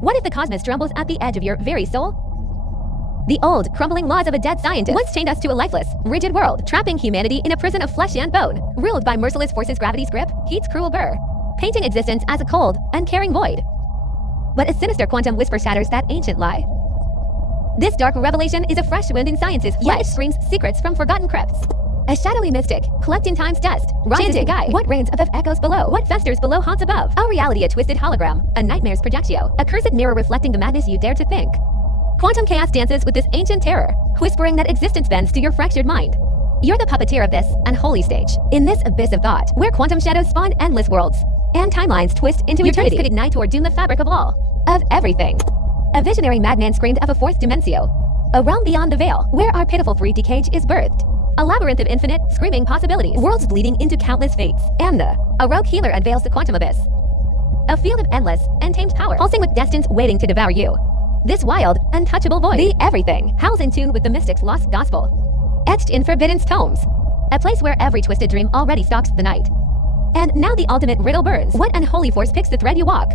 What if the cosmos trembles at the edge of your very soul? The old, crumbling laws of a dead scientist once chained us to a lifeless, rigid world, trapping humanity in a prison of flesh and bone, ruled by merciless forces. Gravity's grip, heat's cruel burr, painting existence as a cold, uncaring void. But a sinister quantum whisper shatters that ancient lie. This dark revelation is a fresh wind in science's flesh, yet it screams secrets from forgotten crypts. A shadowy mystic, collecting time's dust, rises to guide. What reigns above echoes below, what festers below haunts above. A reality, a twisted hologram, a nightmare's projectio, a cursed mirror reflecting the madness you dare to think. Quantum chaos dances with this ancient terror, whispering that existence bends to your fractured mind. You're the puppeteer of this unholy stage. In this abyss of thought, where quantum shadows spawn endless worlds, and timelines twist into eternity, could ignite or doom the fabric of all, of everything. A visionary madman screamed of a fourth dimensio, a realm beyond the veil, where our pitiful 3D cage is birthed. A labyrinth of infinite, screaming possibilities, worlds bleeding into countless fates. And a rogue healer unveils the quantum abyss. A field of endless, untamed power, pulsing with destinies waiting to devour you. This wild, untouchable void, the everything, howls in tune with the mystic's lost gospel, etched in forbidden's tomes. A place where every twisted dream already stalks the night. And now the ultimate riddle burns. What unholy force picks the thread you walk?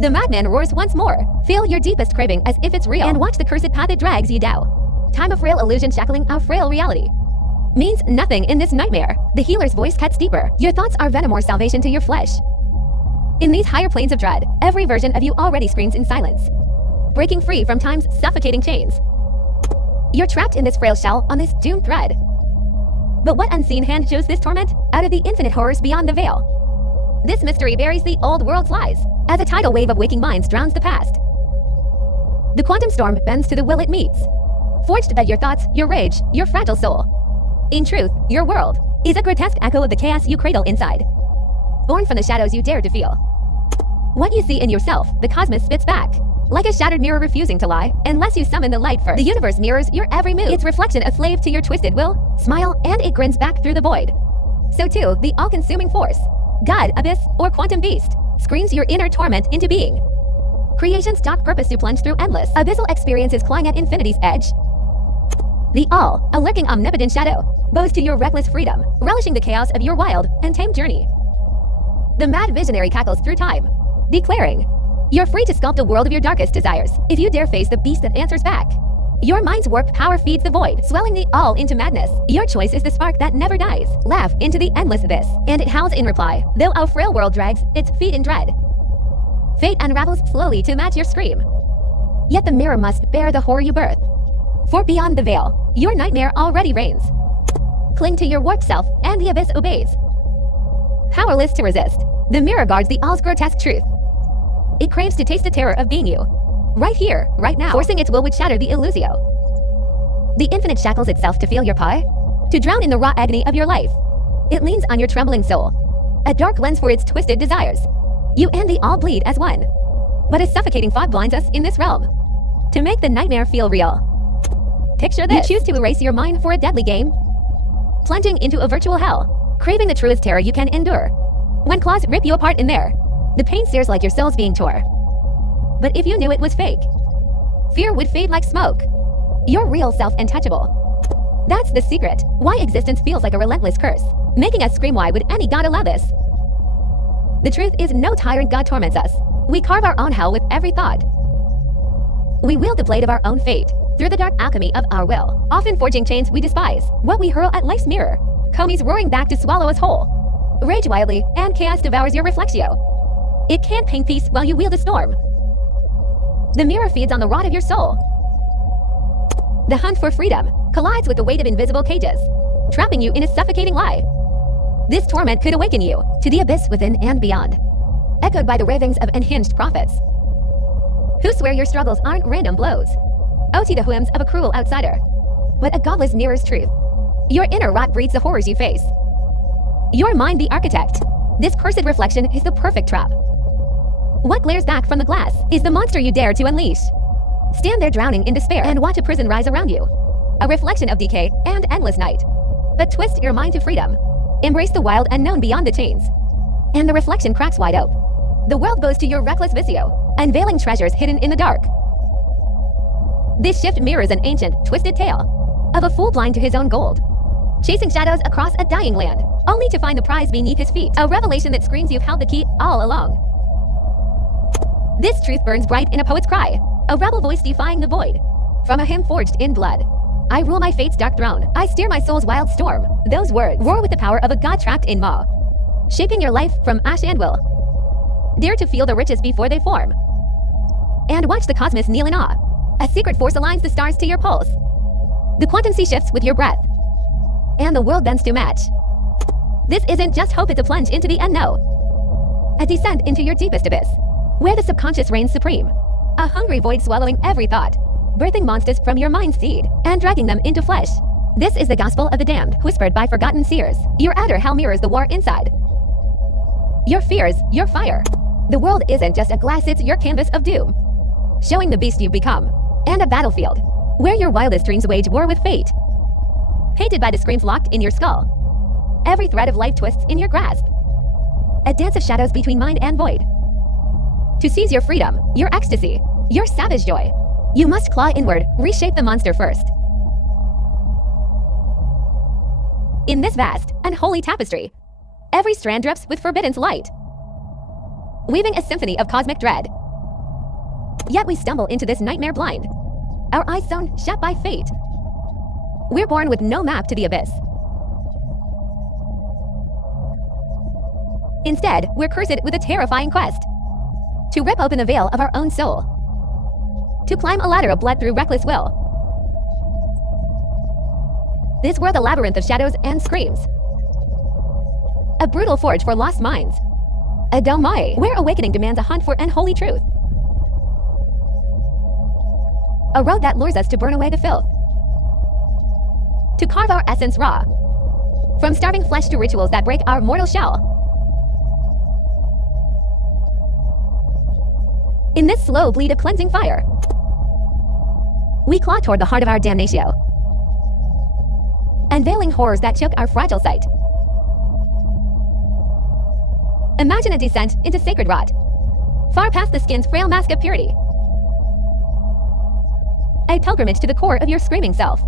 The madman roars once more. Feel your deepest craving as if it's real, and watch the cursed path it drags you down. Time of frail illusion shackling our frail reality. Means nothing in this nightmare. The healer's voice cuts deeper. Your thoughts are venom or salvation to your flesh. In these higher planes of dread, every version of you already screams in silence, breaking free from time's suffocating chains. You're trapped in this frail shell on this doomed thread. But what unseen hand shows this torment? Out of the infinite horrors beyond the veil. This mystery buries the old world's lies, as a tidal wave of waking minds drowns the past. The quantum storm bends to the will it meets, forged by your thoughts, your rage, your fragile soul. In truth, your world is a grotesque echo of the chaos you cradle inside, born from the shadows you dare to feel. What you see in yourself, the cosmos spits back, like a shattered mirror refusing to lie, unless you summon the light first. The universe mirrors your every move, its reflection a slave to your twisted will, smile, and it grins back through the void. So too, the all-consuming force, God, abyss, or quantum beast, screams your inner torment into being. Creation's dark purpose to plunge through endless, abyssal experiences clawing at infinity's edge. The all, a lurking omnipotent shadow, bows to your reckless freedom, relishing the chaos of your wild, untamed journey. The mad visionary cackles through time, declaring, you're free to sculpt a world of your darkest desires, if you dare face the beast that answers back. Your mind's warped power feeds the void, swelling the all into madness. Your choice is the spark that never dies. Laugh into the endless abyss, and it howls in reply, though our frail world drags its feet in dread. Fate unravels slowly to match your scream. Yet the mirror must bear the horror you birth. For beyond the veil, your nightmare already reigns. Cling to your warped self, and the abyss obeys. Powerless to resist, the mirror guards the all's grotesque truth. It craves to taste the terror of being you. Right here, right now, forcing its will would shatter the illusio. The infinite shackles itself to feel your pie, to drown in the raw agony of your life. It leans on your trembling soul, a dark lens for its twisted desires. You and the all bleed as one. But a suffocating fog blinds us in this realm. To make the nightmare feel real, picture this. You choose to erase your mind for a deadly game, plunging into a virtual hell, craving the truest terror you can endure. When claws rip you apart in there, the pain sears like your soul's being tore. But if you knew it was fake, fear would fade like smoke. Your real self untouchable. That's the secret. Why existence feels like a relentless curse, making us scream, why would any god allow this? The truth is, no tyrant god torments us. We carve our own hell with every thought. We wield the blade of our own fate, through the dark alchemy of our will, often forging chains we despise. What we hurl at life's mirror, comes roaring back to swallow us whole. Rage wildly, and chaos devours your reflexio. It can't paint peace while you wield a storm. The mirror feeds on the rot of your soul. The hunt for freedom collides with the weight of invisible cages, trapping you in a suffocating lie. This torment could awaken you to the abyss within and beyond, echoed by the ravings of unhinged prophets, who swear your struggles aren't random blows, to the whims of a cruel outsider, but a godless mirror's truth. Your inner rot breeds the horrors you face. Your mind the architect. This cursed reflection is the perfect trap. What glares back from the glass is the monster you dare to unleash. Stand there drowning in despair and watch a prison rise around you, a reflection of decay and endless night. But twist your mind to freedom. Embrace the wild unknown beyond the chains. And the reflection cracks wide open. The world bows to your reckless visio, unveiling treasures hidden in the dark. This shift mirrors an ancient, twisted tale of a fool blind to his own gold, chasing shadows across a dying land, only to find the prize beneath his feet. A revelation that screams you've held the key all along. This truth burns bright in a poet's cry, a rebel voice defying the void. From a hymn forged in blood, I rule my fate's dark throne, I steer my soul's wild storm. Those words roar with the power of a god trapped in maw, shaping your life from ash and will. Dare to feel the riches before they form, and watch the cosmos kneel in awe. A secret force aligns the stars to your pulse. The quantum sea shifts with your breath, and the world bends to match. This isn't just hope, it's a plunge into the unknown. A descent into your deepest abyss, where the subconscious reigns supreme. A hungry void swallowing every thought, birthing monsters from your mind's seed, and dragging them into flesh. This is the gospel of the damned, whispered by forgotten seers. Your outer hell mirrors the war inside. Your fears, your fire. The world isn't just a glass, it's your canvas of doom, showing the beast you've become, and a battlefield where your wildest dreams wage war with fate. Painted by the screams locked in your skull, every thread of life twists in your grasp, a dance of shadows between mind and void. To seize your freedom, your ecstasy, your savage joy, you must claw inward, reshape the monster first. In this vast, unholy tapestry, every strand drips with forbidden's light, weaving a symphony of cosmic dread. Yet we stumble into this nightmare blind, our eyes sewn shut by fate. We're born with no map to the abyss. Instead, we're cursed with a terrifying quest to rip open the veil of our own soul, to climb a ladder of blood through reckless will. This world a labyrinth of shadows and screams, a brutal forge for lost minds, a domai where awakening demands a hunt for unholy truth, a road that lures us to burn away the filth, to carve our essence raw, from starving flesh to rituals that break our mortal shell. In this slow bleed of cleansing fire, we claw toward the heart of our damnatio, unveiling horrors that choke our fragile sight. Imagine a descent into sacred rot, far past the skin's frail mask of purity. A pilgrimage to the core of your screaming self,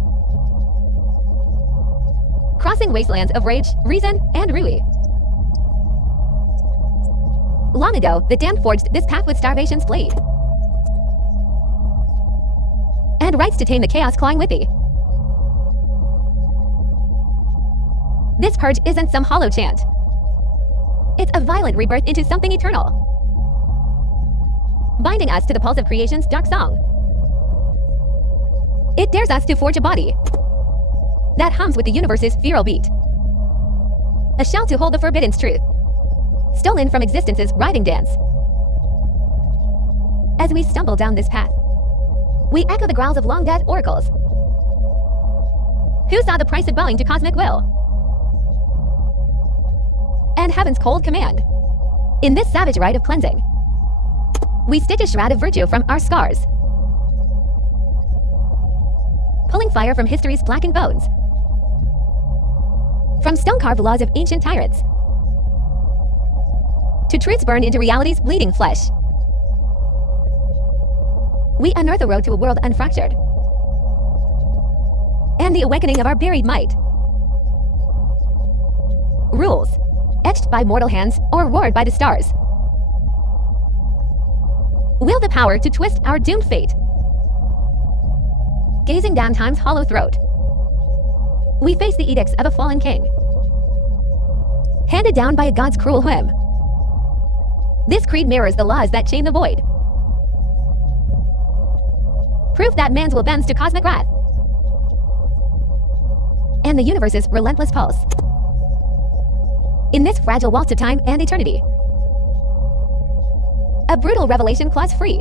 crossing wastelands of rage, reason, and rui. Long ago, the damned forged this path with starvation's blade, and rights to tame the chaos clawing with thee. This purge isn't some hollow chant. It's a violent rebirth into something eternal, binding us to the pulse of creation's dark song. It dares us to forge a body that hums with the universe's feral beat, a shell to hold the forbidden's truth, stolen from existence's writhing dance. As we stumble down this path, we echo the growls of long-dead oracles. Who saw the price of bowing to cosmic will and heaven's cold command? In this savage rite of cleansing, we stitch a shroud of virtue from our scars, pulling fire from history's blackened bones, from stone-carved laws of ancient tyrants, to truths burned into reality's bleeding flesh. We unearth a road to a world unfractured, and the awakening of our buried might. Rules, etched by mortal hands or roared by the stars, wield the power to twist our doomed fate. Gazing down time's hollow throat, we face the edicts of a fallen king, handed down by a god's cruel whim. This creed mirrors the laws that chain the void, proof that man's will bends to cosmic wrath, and the universe's relentless pulse. In this fragile waltz of time and eternity, a brutal revelation claws free.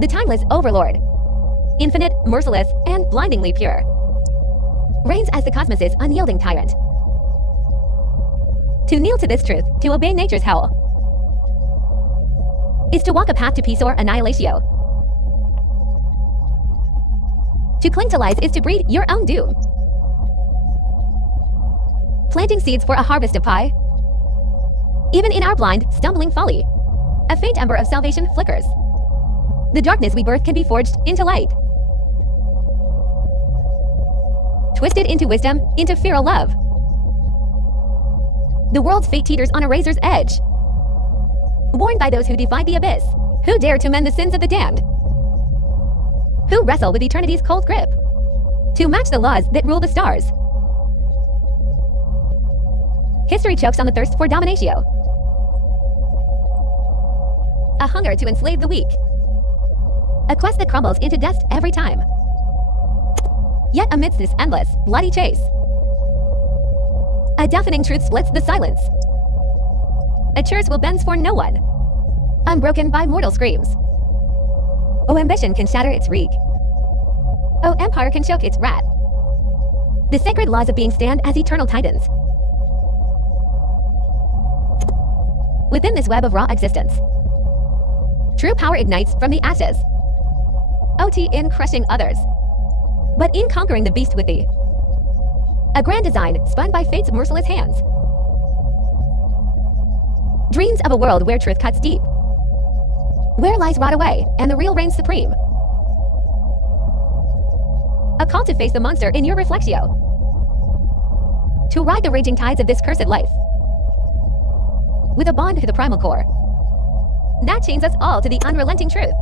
The timeless overlord, infinite, merciless, and blindingly pure, reigns as the cosmos's unyielding tyrant. To kneel to this truth, to obey nature's howl, is to walk a path to peace or annihilatio. To cling to lies is to breed your own doom, planting seeds for a harvest of pie. Even in our blind, stumbling folly, a faint ember of salvation flickers. The darkness we birth can be forged into light, twisted into wisdom, into feral love. The world's fate teeters on a razor's edge, Born by those who defy the abyss, who dare to mend the sins of the damned, who wrestle with eternity's cold grip, to match the laws that rule the stars. History chokes on the thirst for dominatio, a hunger to enslave the weak, a quest that crumbles into dust every time. Yet amidst this endless, bloody chase, a deafening truth splits the silence. A church will bend for no one, unbroken by mortal screams. Oh, ambition can shatter its reek. Oh, empire can choke its wrath. The sacred laws of being stand as eternal titans. Within this web of raw existence, true power ignites from the ashes. OT in crushing others, but in conquering the beast with thee. A grand design spun by fate's merciless hands. Dreams of a world where truth cuts deep, where lies rot away and the real reigns supreme. A call to face the monster in your reflexio, to ride the raging tides of this cursed life, with a bond to the primal core that chains us all to the unrelenting truth.